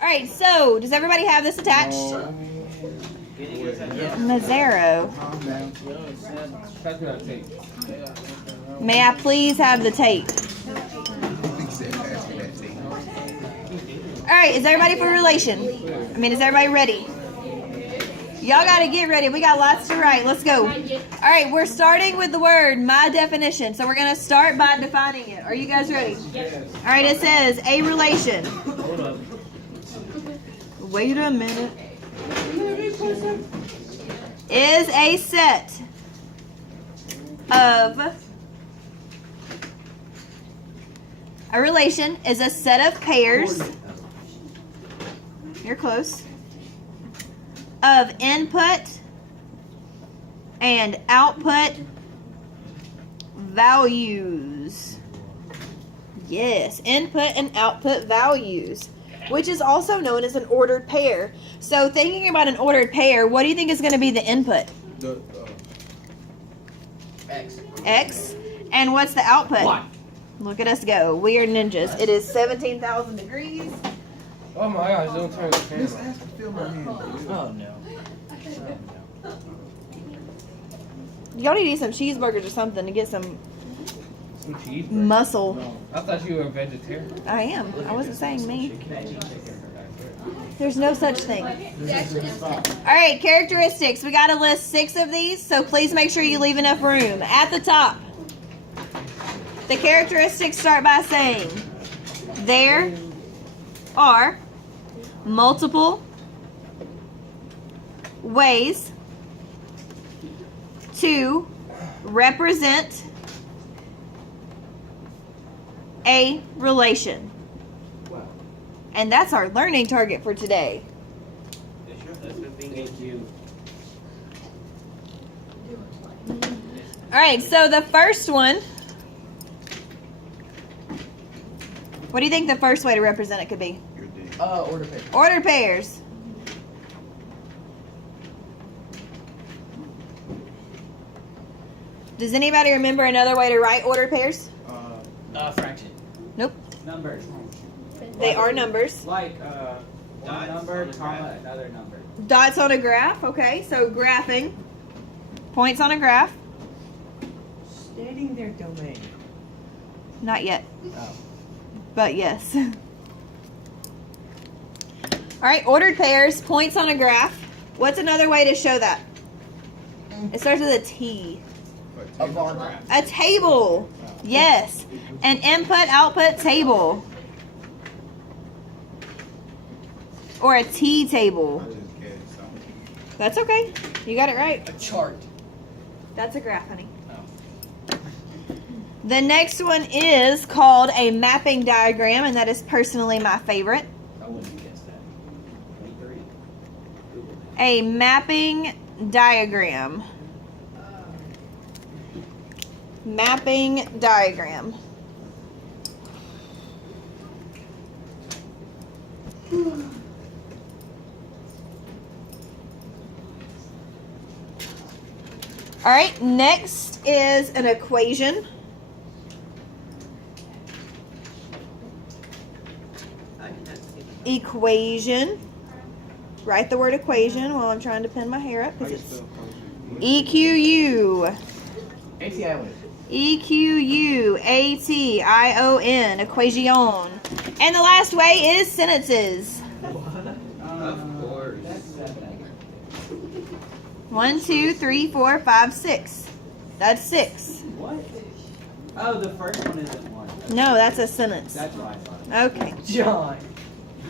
All right, so does everybody have this attached? Mazzaro. May I please have the tape? All right, is everybody for relation? Is everybody ready? Y'all got to get ready. We got lots to write. Let's go. All right, we're starting with the word, my definition. So we're going to start by defining it. Are you guys ready? All right, it says a relation. Hold up. Wait a minute. Is a set of... A relation is a set of pairs. You're close. Of input and output values. Yes, input and output values, which is also known as an ordered pair. So thinking about an ordered pair, what do you think is going to be the input? X. X. And what's the output? Y. Look at us go. We are ninjas. It is 17,000 degrees. Oh my gosh, don't turn the Just camera. ask to feel my hand. Oh no. Y'all need to eat some cheeseburgers or something to get some Some cheeseburger. muscle. I thought you were a vegetarian. I am. I wasn't saying me. There's no such thing. All right, characteristics. We got to list 6 of these, so please make sure you leave enough room. At the top, the characteristics start by saying, there are multiple ways to represent a relation. And that's our learning target for today. Thank you. All right, so the first one. What do you think the first way to represent it could be? Order paper. Ordered pairs. Does anybody remember another way to write ordered pairs? Fraction. Nope. Numbers. They are numbers. Like one number, comma, another number. Dots on a graph. Okay, so graphing. Points on a graph. Stating their domain. Not yet, Oh. but yes. All right, ordered pairs, points on a graph. What's another way to show that? It starts with a T. A bar graph. A table. Yes. An input-output table. Or a T table. I just guessed something. That's okay. You got it right. A chart. That's a graph, honey. Oh. The next one is called a mapping diagram, and that is personally my favorite. I wouldn't guess that. 23. Google. A mapping diagram. Mapping diagram. All right, next is an equation. Equation. Write the word equation while I'm trying to pin my hair up because it's EQU. ATI. EQUATION. Equation. And the last way is sentences. Of course. 1, 2, 3, 4, 5, 6. That's 6. What? Oh, the first one isn't one. No, that's a sentence. That's what I thought. Okay. John.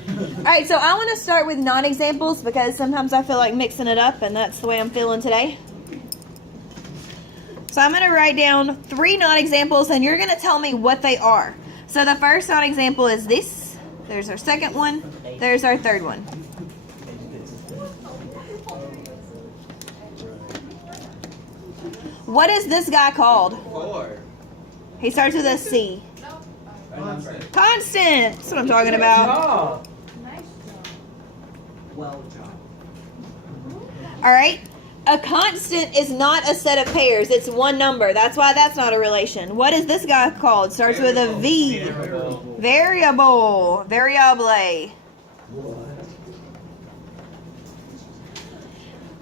All right, so I want to start with non-examples because sometimes I feel like mixing it up, and that's the way I'm feeling today. So I'm going to write down 3 non-examples, and you're going to tell me what they are. So the first non-example is this. There's our second one. There's our third one. What is this guy called? 4. He starts with a C. Constant. Constant. That's what I'm talking about. Oh. Well, John. All right. A constant is not a set of pairs. It's one number. That's why that's not a relation. What is this guy called? Starts with a V. Variable. Variable. Variable.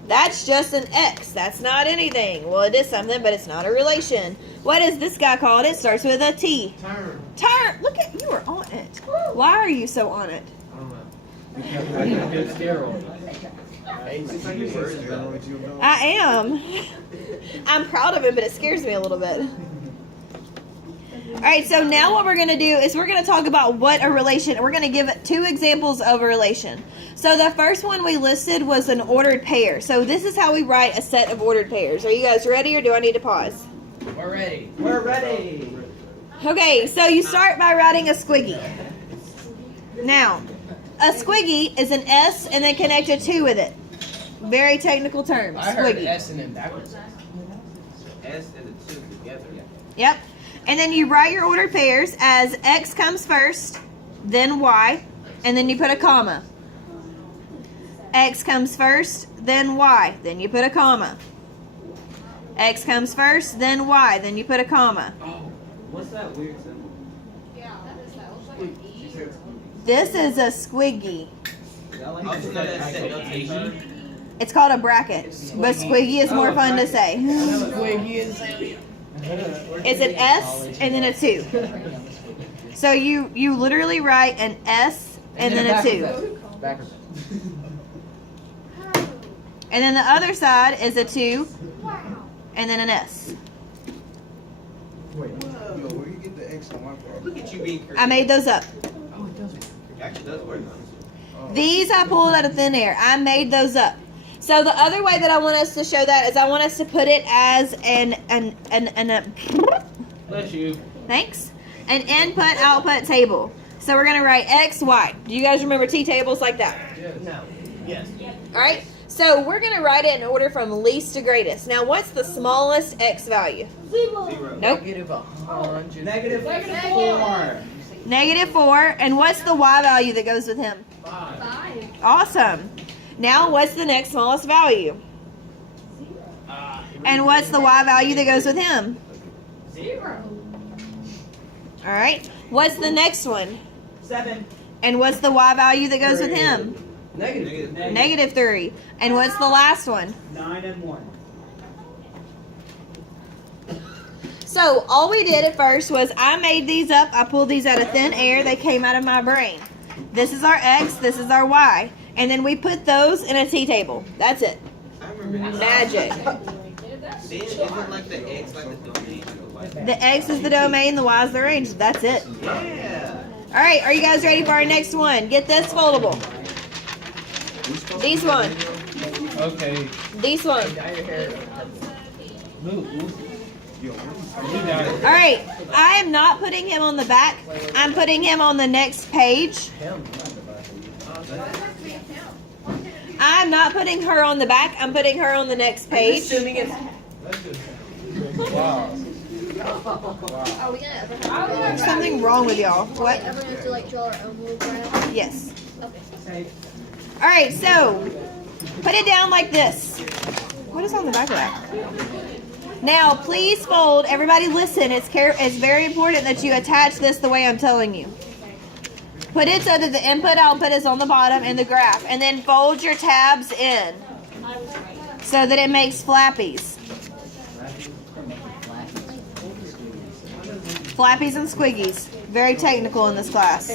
That's just an X. That's not anything. Well, it is something, but it's not a relation. What is this guy called? It starts with a T. Turn. Turn. Look at you are on it. Why are you so on it? I don't know. Good steroid. I am. I'm proud of it, but it scares me a little bit. All right, so now what we're going to do is we're going to talk about what a relation. We're going to give 2 examples of a relation. So the first one we listed was an ordered pair. So this is how we write a set of ordered pairs. Are you guys ready, or do I need to pause? We're ready. We're ready. Okay, so you start by writing a squiggy. Now, a squiggy is an S and then connect a 2 with it. Very technical term. I heard Squiggy. S and then backwards. S and the 2 together. Yep. And then you write your ordered pairs as X comes first, then Y, and then you put a comma. X comes first, then Y, then you put a comma. X comes first, then Y, then you put a comma. What's that weird symbol? This is a squiggy. Asian? It's called a bracket, but squiggy is more fun to say. It's an S and then a 2. So you literally write an S and then a 2. Backwards. And then the other side is a 2 and then an S. Wait, where you get the X on my part? Look at you being I made those up. Oh, it does work. It actually does work. These I pulled out of thin air. I made those up. So the other way that I want us to show that is I want us to put it as an Bless you. thanks, an input-output table. So we're gonna write X, Y. Do you guys remember T tables like that? No. Yes. All right. So we're gonna write it in order from least to greatest. Now, what's the smallest X value? 0. Nope. -100. Negative 4. -4. And what's the Y value that goes with him? 5. Awesome. Now, what's the next smallest value? And what's the Y value that goes with him? 0. All right. What's the next one? 7. And what's the Y value that goes with him? Negative. -3. And what's the last one? 9 and 1. So all we did at first was I made these up. I pulled these out of thin air. They came out of my brain. This is our X. This is our Y. And then we put those in a T table. That's it. I remember this. Magic. Isn't like the X like the domain? The X is the domain. The Y is the range. That's it. Yeah. All right. Are you guys ready for our next one? Get this foldable. These one. Okay. These one. Move. Yo, All right. I am not putting him on the back. I'm putting him on the next page. I'm not putting her on the back. I'm putting her on the next page. Wow. Are we gonna ever have There's something wrong with y'all. What? ever have to like draw our own little graph? Yes. Okay. All right, so put it down like this. What is on the back of that? Now, please fold. Everybody listen. It's very important that you attach this the way I'm telling you. Put it so that the input-output is on the bottom in the graph. And then fold your tabs in so that it makes flappies. Flappies and squiggies. Very technical in this class.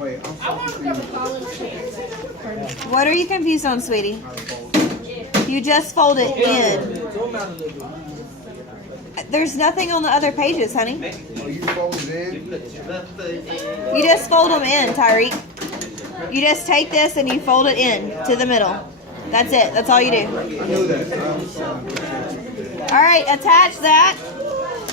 wait, I'm so confused. What are you confused on, sweetie? How to fold. You just fold it in. There's nothing on the other pages, honey. Oh, you fold it in? You just fold them in, Tyreek. You just take this and you fold it in to the middle. That's it. That's all you do. I knew that. All right, attach that.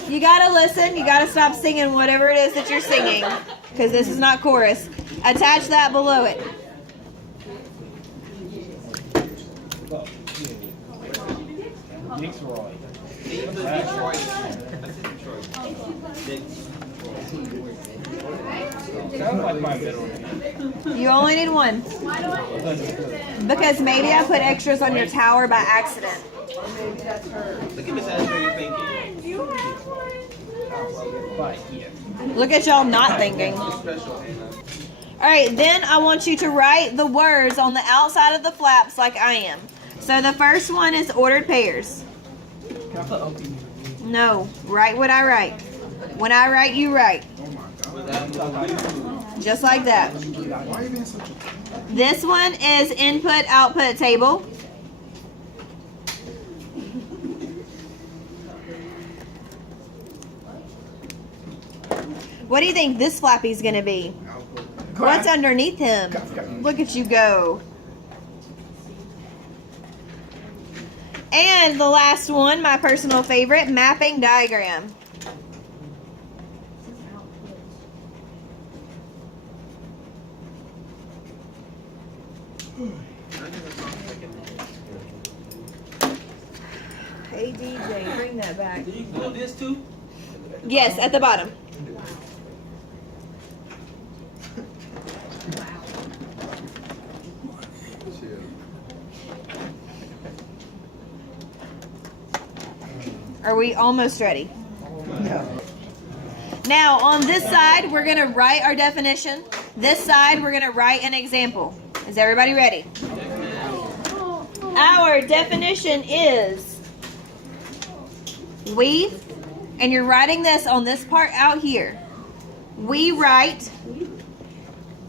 You gotta listen. You gotta stop singing whatever it is that you're singing, because this is not chorus. Attach that below it. Detroit. Sounds like my middle name. You only need one, because maybe I put extras on your tower by accident. Look at Miss Ashley, you're thinking. But, yeah. Look at y'all not thinking. Special. All right, then I want you to write the words on the outside of the flaps like I am. So the first one is ordered pairs. Can I put OP? No, write what I write. When I write, you write. Just like that. Why are you being such a... This one is input-output table. What do you think this flappy's gonna be? What's underneath him? Look at you go. And the last one, my personal favorite, mapping diagram. Hey DJ, bring that back. Did you glue this too? Yes, at the bottom. Are we almost ready? Now, on this side, we're going to write our definition. This side, we're going to write an example. Is everybody ready? Our definition is we, and you're writing this on this part out here. We write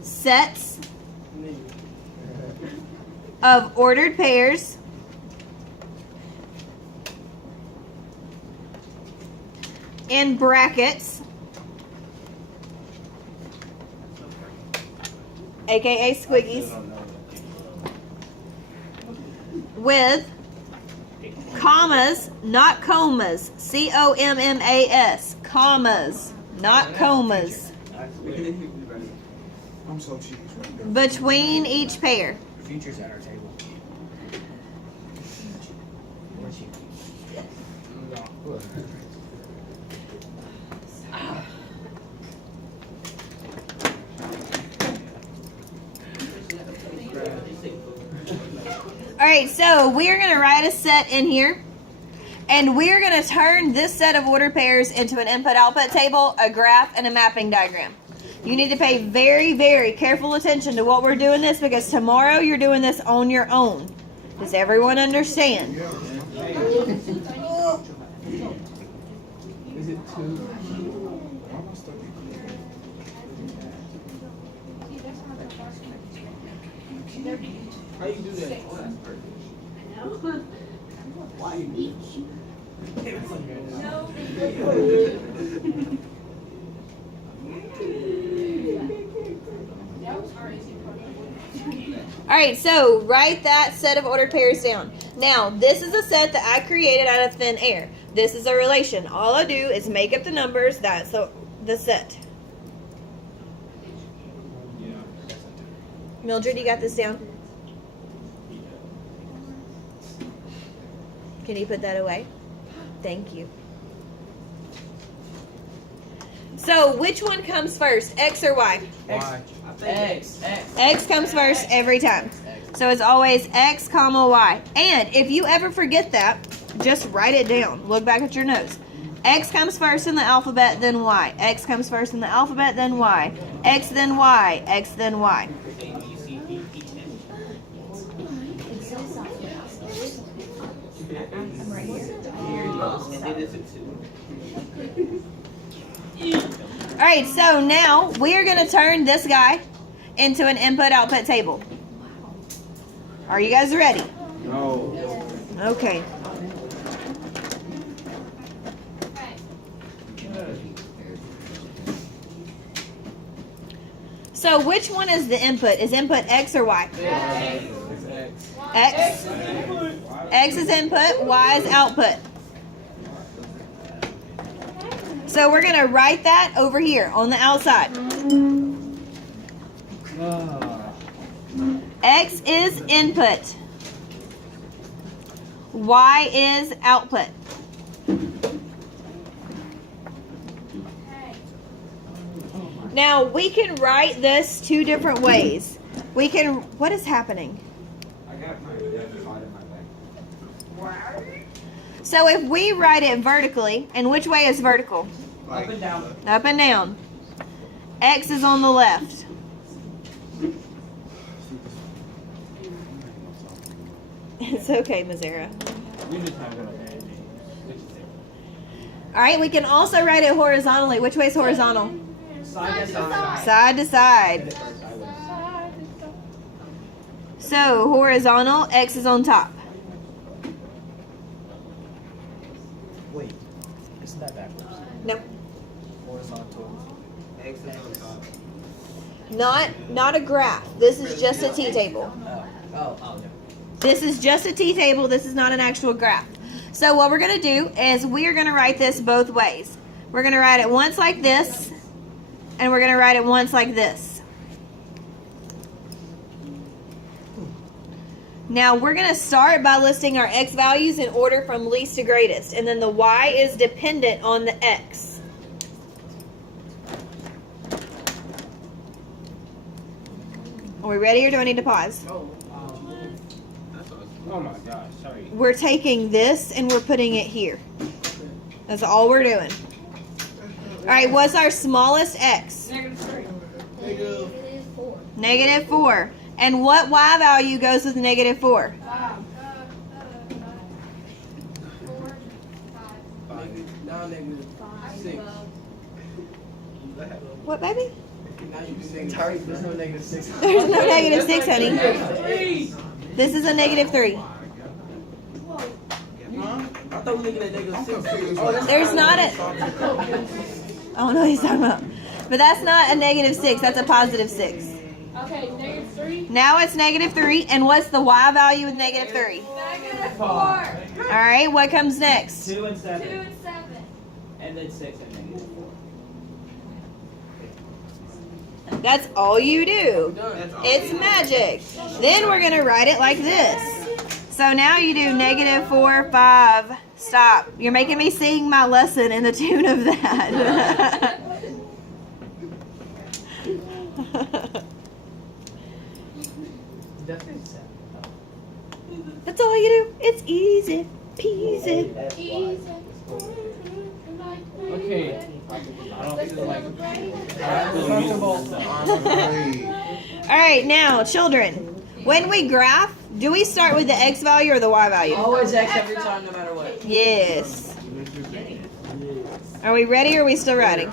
sets of ordered pairs in brackets, aka squiggies, with commas, not comas, C-O-M-M-A-S, commas, not comas, I'm so cheap. between each pair. The future's at our table. Where's she? Alright, so we're going to write a set in here. And we're going to turn this set of ordered pairs into an input-output table, a graph, and a mapping diagram. You need to pay very, very careful attention to what we're doing this, because tomorrow you're doing this on your own. Does everyone understand? Is it two? How you do that? Oh, that's perfect. Why you do Alright, so write that set of ordered pairs down. Now, this is a set that I created out of thin air. This is a relation. All I do is make up the numbers. That's the set. Mildred, you got this down? Can you put that away? Thank you. So, which one comes first, X or Y? Why? X. X comes first every time. So it's always X, comma, Y. And if you ever forget that, just write it down. Look back at your notes. X comes first in the alphabet, then Y. X comes first in the alphabet, then Y. X, then Y. X, then Y. Alright, so now we're going to turn this guy into an input-output table. Are you guys ready? No. Okay. So which one is the input? Is input X or Y? X. X is input, Y is output. So we're going to write that over here on the outside. X is input. Y is output. Now we can write this two different ways. We can, what is happening? I got my thought in my bag. So if we write it vertically, and which way is vertical? Up and down. Up and down. X is on the left. It's okay, Mazzara. We just have one. All right, we can also write it horizontally. Which way is horizontal? Side to side. Side to side. So horizontal, X is on top. Wait, isn't that backwards? No, Horizontal. X is on top. not a graph. This is just a T-table. Oh, no. This is just a T-table. This is not an actual graph. So what we're going to do is we are going to write this both ways. We're going to write it once like this, and we're going to write it once like this. Now we're going to start by listing our X values in order from least to greatest, and then the Y is dependent on the X. Are we ready, or do I need to pause? Oh my gosh, sorry. We're taking this and we're putting it here. That's all we're doing. All right, what's our smallest X? -4. -4. And what Y value goes with -4? now negative 6. What, baby? Now you can say sorry, there's no negative 6. There's no -6, honey. This is a -3. I thought we were looking at negative 6. Oh, There's not a... I don't know what he's talking about. But that's not a -6. That's a +6. Okay, -3. Now it's -3. And what's the Y value with -3? -4. All right, what comes next? 2 and 2 7. and 7. And then 6 and negative 4. That's all you do. It's magic. Then we're going to write it like this. So now you do -4, 5. Stop. You're making me sing my lesson in the tune of that. That's all you do. It's easy peasy. Okay. I don't feel like All right, now, children, when we graph, do we start with the X value or the Y value? Always X every time, no matter what. Yes. Are we ready or are we still writing?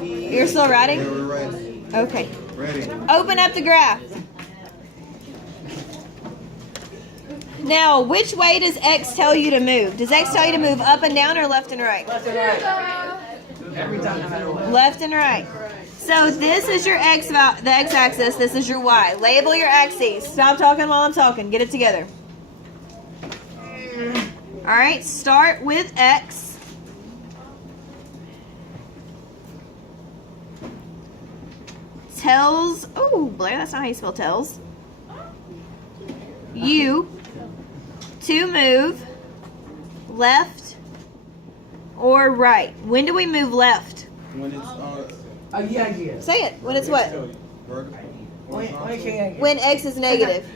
You're still writing? Yeah, we're ready. Okay. Ready. Open up the graph. Now, which way does X tell you to move? Does X tell you to move up and down or left and right? Left and right. Every time, no matter what. Left and right. So this is your X the X-axis. This is your Y. Label your axes. Stop talking while I'm talking. Get it together. All right. Start with X. Tells. Oh, Blair, that's not how you spell tells. You to move left or right. When do we move left? When it's Yeah. Say it. When it's what? vertical. When X is negative.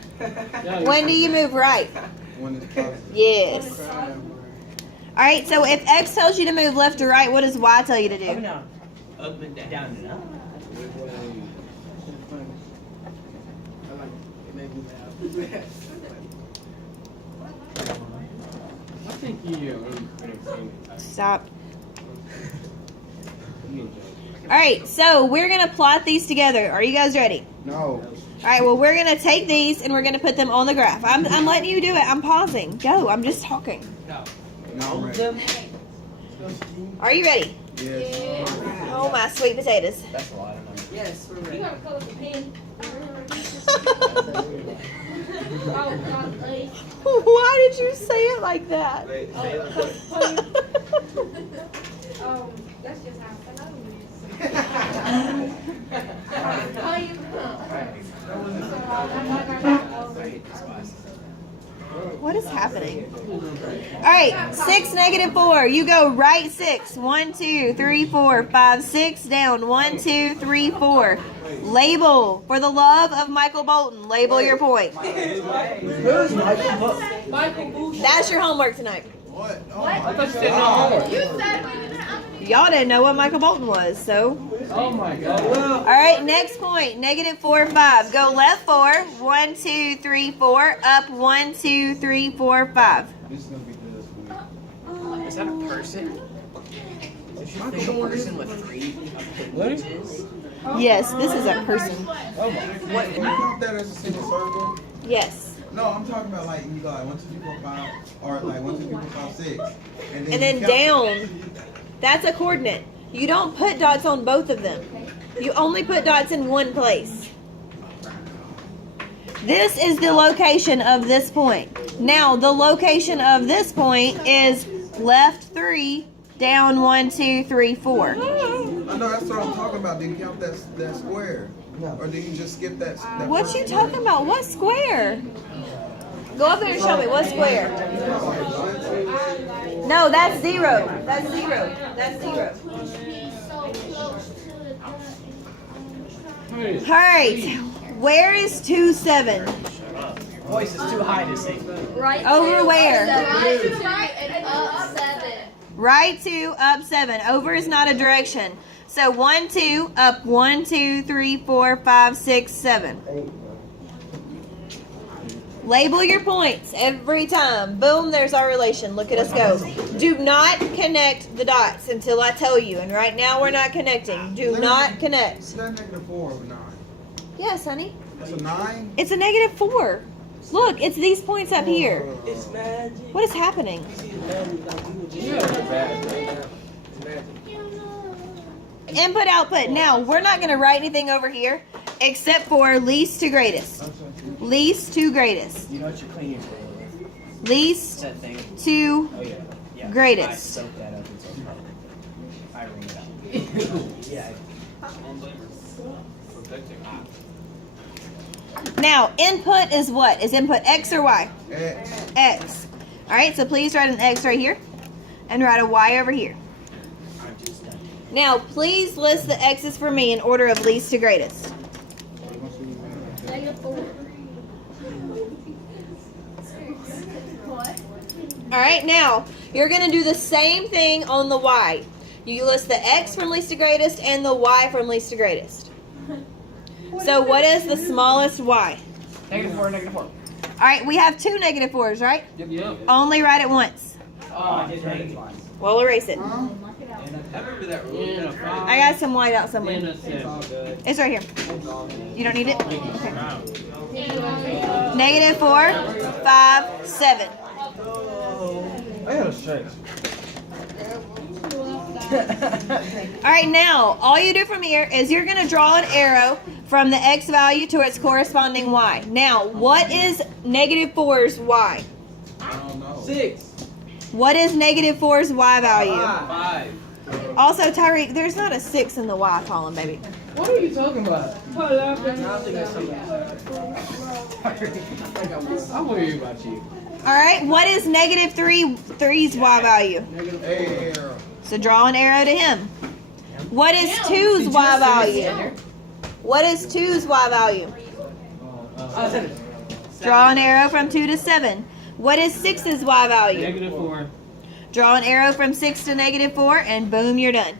When do you move right? When it's positive. Yes. All right, so if X tells you to move left or right, what does Y tell you to Up do? and down. Up and down. Down and up. I think you Stop. All right, so we're going to plot these together. Are you guys ready? No. All right, well, we're going to take these and we're going to put them on the graph. I'm letting you do it. I'm pausing. Go. I'm just talking. No, I'm ready. Are you ready? Yes. Oh, my sweet potatoes. That's a lot of money. Yes, we're You ready. gotta color the pen. Oh, God, please. Why did you say it like that? Oh, that's just how Salome What is happening? All right, 6, -4. You go right 6. 1, 2, 3, 4, 5, 6. Down. 1, 2, 3, 4. Label. For the love of Michael Bolton, label your point. Who's Michael? Michael Boucher. That's your homework tonight. What? Oh What? my I thought you said no God. more. You said we didn't have Y'all didn't know what Michael Bolton was, so. Oh my god. All right, next point. -4, 5. Go left 4. 1, 2, 3, 4. Up 1, 2, 3, 4, 5. This is gonna be good this week. Is that a person? There's a person with 3 pages. Yes, this is a person. Oh my. What? Can you count that as a single circle? Yes. No, I'm talking about like you got like 1, 2, 3, 4, 5, or like 1, 2, 3, 4, 5, 6, and And you then count down. That's a coordinate. You don't put dots on both of them. You only put dots in one place. This is the location of this point. Now, the location of this point is left 3, down 1, 2, 3, 4. I know that's what I'm talking about. Did you count that square? No. Or did you just skip that? What first you one? talking about? What square? Go up there and show me. What square? No, that's 0. That's 0. That's 0. All right. Where is 2, 7? Voice is too high to sing. Right. Over two, where? Right to right and up 7. Right 2, up 7. Over is not a direction. So 1, 2, up 1, 2, 3, 4, 5, 6, 7. Label your points every time. Boom, there's our relation. Look at us go. Do not connect the dots until I tell you. And right now we're not connecting. Do not connect. Is that -4 or 9? Yes, honey. That's a 9. It's a -4. Look, it's these points up here. It's magic. What is happening? You guys are bad right now. It's magic. Input, output. Now, we're not going to write anything over here except for least to greatest. Least to greatest. You know what you're cleaning for? Least That thing. to Oh yeah. Yeah. Greatest. I soaked that up until I wring it out. Yeah. Now, input is what? Is input X or Y? X. X. All right, so please write an X right here and write a Y over here. I'm just done. Now, please list the X's for me in order of least to greatest. -4. All right, now, you're going to do the same thing on the Y. You list the X from least to greatest and the Y from least to greatest. So what is the smallest Y? -4, -4. All right, we have 2 -4s, right? Yep. Only write it once. Oh, I did right. We'll erase it. I remember that rule. I got some white out somewhere. It's all good. It's right here. You don't need it? Okay. -4, 5, 7. I got a stretch. All right, now, all you do from here is you're going to draw an arrow from the X value to its corresponding Y. Now, what is -4's Y? I don't know. 6. What is -4's Y value? 5. Also, Tyreek, there's not a 6 in the Y column, baby. What are you talking about? I'm worried about you. All right, what is -3's Y value? Arrow. So draw an arrow to him. What is 2's Y value? What is 2's Y value? Draw an arrow from 2 to 7. What is 6's Y value? -4. Draw an arrow from 6 to -4, and boom, you're done.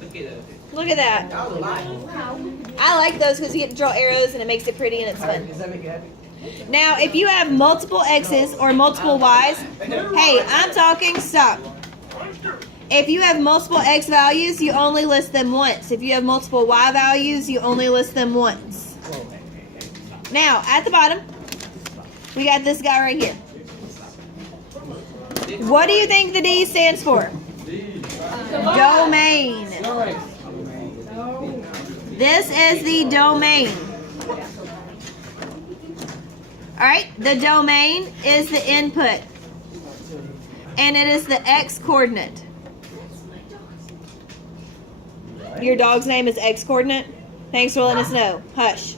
Look at that. Look at that. I like those because you get to draw arrows and it makes it pretty and it's fun. Does that make you happy? Now, if you have multiple X's or multiple Y's, hey, I'm talking, stop. If you have multiple X values, you only list them once. If you have multiple Y values, you only list them once. Now, at the bottom, we got this guy right here. What do you think the D stands for? Domain. All right. This is the domain. All right, the domain is the input. And it is the X coordinate. Your dog's name is X coordinate? Thanks for letting us know. Hush.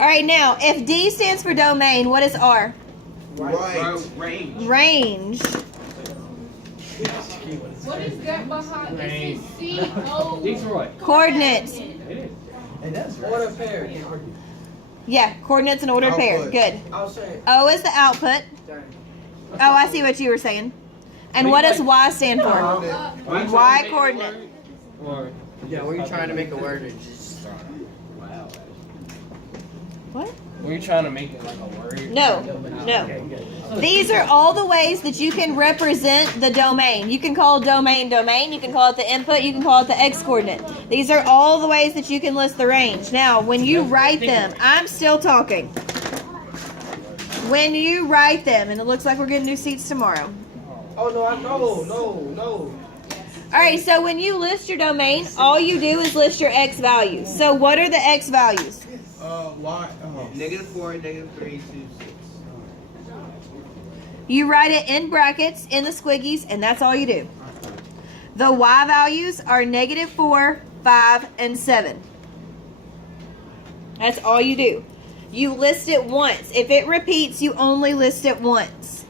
All right, now, if D stands for domain, what is R? Right. Range. Range. What is that behind? This is C-O. Detroit. Coordinates. It is. It does. Order pairs. Yeah, coordinates in ordered pair. Output. Good. I'll say O is the output. Oh, I see what you were saying. And what does Y stand for? Y coordinate. Or Yeah, were you trying to make a word or just? wow. What? Were you trying to make it like a word? No, no. These are all the ways that you can represent the domain. You can call domain domain. You can call it the input. You can call it the x coordinate. These are all the ways that you can list the range. Now, when you write them, I'm still talking. When you write them, and it looks like we're getting new seats tomorrow. Oh no, no. All right, so when you list your domain, all you do is list your x values. So what are the x values? Why? -4, -3, 2, 6. You write it in brackets, in the squiggies, and that's all you do. The y values are -4, 5, and 7. That's all you do. You list it once. If it repeats, you only list it once.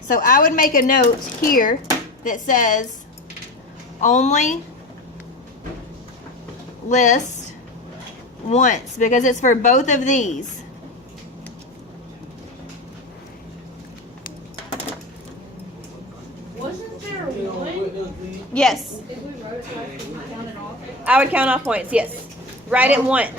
So I would make a note here that says only list once because it's for both of these. Wasn't there one? Yes. If we wrote it like we counted off? I would count off points, yes. Write it once.